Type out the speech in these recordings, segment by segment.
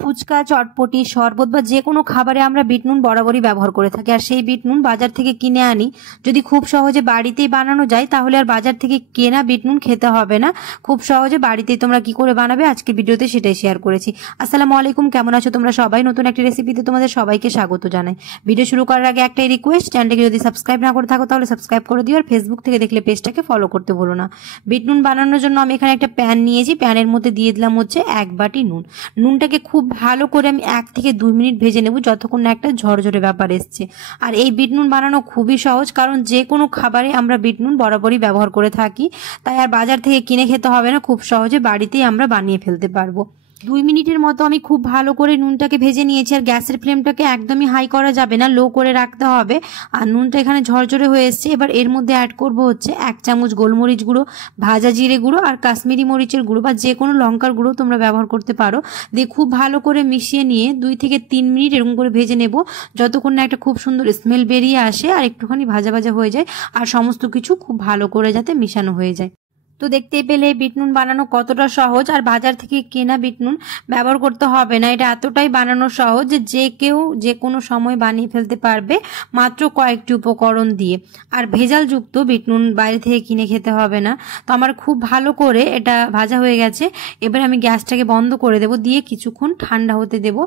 ফুচকা, চটপটি, শরবত বা যে কোনো খাবারে আমরা বিট নুন বরাবরই ব্যবহার করে থাকি। আর সেই বিট নুন বাজার থেকে কিনে আনি, যদি খুব সহজে বাড়িতেই বানানো যায় তাহলে আর বাজার থেকে কেনা বিট নুন খেতে হবে না। খুব সহজে বাড়িতেই তোমরা কি করে বানাবে আজকে ভিডিওতে সেটাই শেয়ার করেছি। আসসালামু আলাইকুম, কেমন আছো তোমরা সবাই? নতুন একটি রেসিপিতে তোমাদের সবাইকে স্বাগত জানাই। ভিডিও শুরু করার আগে একটাই রিকোয়েস্ট, চ্যানেলটাকে যদি সাবস্ক্রাইব না করে থাকো তাহলে সাবস্ক্রাইব করে দিও, আর ফেসবুক থেকে দেখলে পেজটাকে ফলো করতে ভুলো না। বিট নুন বানানোর জন্য আমি এখানে একটা প্যান নিয়েছি, প্যানের মধ্যে দিয়ে দিলাম হচ্ছে 1 বাটি নুন। নুনটাকে খুব ভালো করে আমি 1 থেকে 2 মিনিট ভেজে নেব, যতক্ষণ না একটা ঝরঝরে ব্যাপার এসছে। আর এই বিট নুন বানানো খুবই সহজ, কারণ যে কোনো খাবারে আমরা বিট নুন বরাবরই ব্যবহার করে থাকি, তাই আর বাজার থেকে কিনে খেতে হবে না, খুব সহজে বাড়িতেই আমরা বানিয়ে ফেলতে পারবো। 2 মিনিটের মতো আমি খুব ভালো করে নুনটাকে ভেজে নিয়েছি। আর গ্যাসের ফ্লেমটাকে একদমই হাই করা যাবে না, লো করে রাখতে হবে। আর নুনটা এখানে ঝরঝরে হয়ে এসছে। এবার এর মধ্যে অ্যাড করব হচ্ছে 1 চামচ গোলমরিচ গুঁড়ো, ভাজা জিরে গুঁড়ো আর কাশ্মীরি মরিচের গুঁড়ো বা যে কোনো লঙ্কার গুঁড়ো তোমরা ব্যবহার করতে পারো। দিয়ে খুব ভালো করে মিশিয়ে নিয়ে 2 থেকে 3 মিনিট এরকম করে ভেজে নেব, যতক্ষণ না একটা খুব সুন্দর স্মেল বেরিয়ে আসে আর একটুখানি ভাজা ভাজা হয়ে যায়, আর সমস্ত কিছু খুব ভালো করে যাতে মিশানো হয়ে যায়। তো দেখতেই পেলে বিট নুন বানানো কতটা সহজ, আর বাজার থেকে কেনা বিট নুন ব্যবহার করতে হবে না। এটা এতটাই বানানো সহজ যে কেউ যে কোনো সময় বানিয়ে ফেলতে পারবে মাত্র কয়েকটি উপকরণ দিয়ে। আর ভেজালযুক্ত বিট নুন বাইরে থেকে কিনে খেতে হবে না। তো আমার খুব ভালো করে এটা ভাজা হয়ে গেছে। এবার আমি গ্যাসটাকে বন্ধ করে দেব, দিয়ে কিছুক্ষণ ঠান্ডা হতে দেব।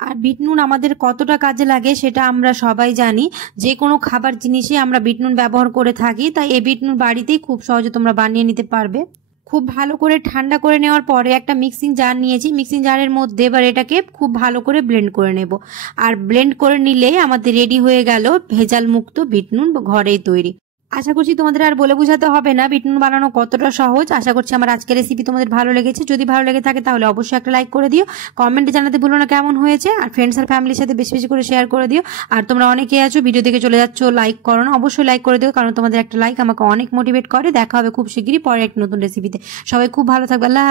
আর বিট নুন আমাদের কতটা কাজে লাগে সেটা আমরা সবাই জানি, যে কোনো খাবার জিনিসে আমরা বিট নুন ব্যবহার করে থাকি, তাই এই বিট নুন বাড়িতেই খুব সহজে তোমরা বানিয়ে নিতে পারবে। খুব ভালো করে ঠান্ডা করে নেওয়ার পরে একটা মিক্সিং জার নিয়েছি, মিক্সিং জারের মধ্যে এবার এটাকে খুব ভালো করে ব্লেন্ড করে নেব। আর ব্লেন্ড করে নিলে আমাদের রেডি হয়ে গেল ভেজাল মুক্ত বিট নুন ঘরেই তৈরি। আশা করছি তোমাদের আর বলে বোঝাতে হবে না বিট নুন বানানো কতটা সহজ। আশা করছি আমার আজকের রেসিপি তোমাদের ভালো লেগেছে। যদি ভালো লেগে থাকে তাহলে অবশ্যই একটা লাইক করে দিও, কমেন্টে জানাতে ভুলো না কেমন হয়েছে, আর ফ্রেন্ডস আর ফ্যামিলির সাথে বেশি বেশি করে শেয়ার করে দিও। আর তোমরা অনেকে আছো ভিডিও দেখে চলে যাচ্ছ, লাইক করো না, অবশ্যই লাইক করে দিও, কারণ তোমাদের একটা লাইক আমাকে অনেক মোটিভেট করে। দেখা হবে খুব শিগগিরই পরে একটা নতুন রেসিপিতে। সবাই খুব ভালো থাকবে। আল্লাহ।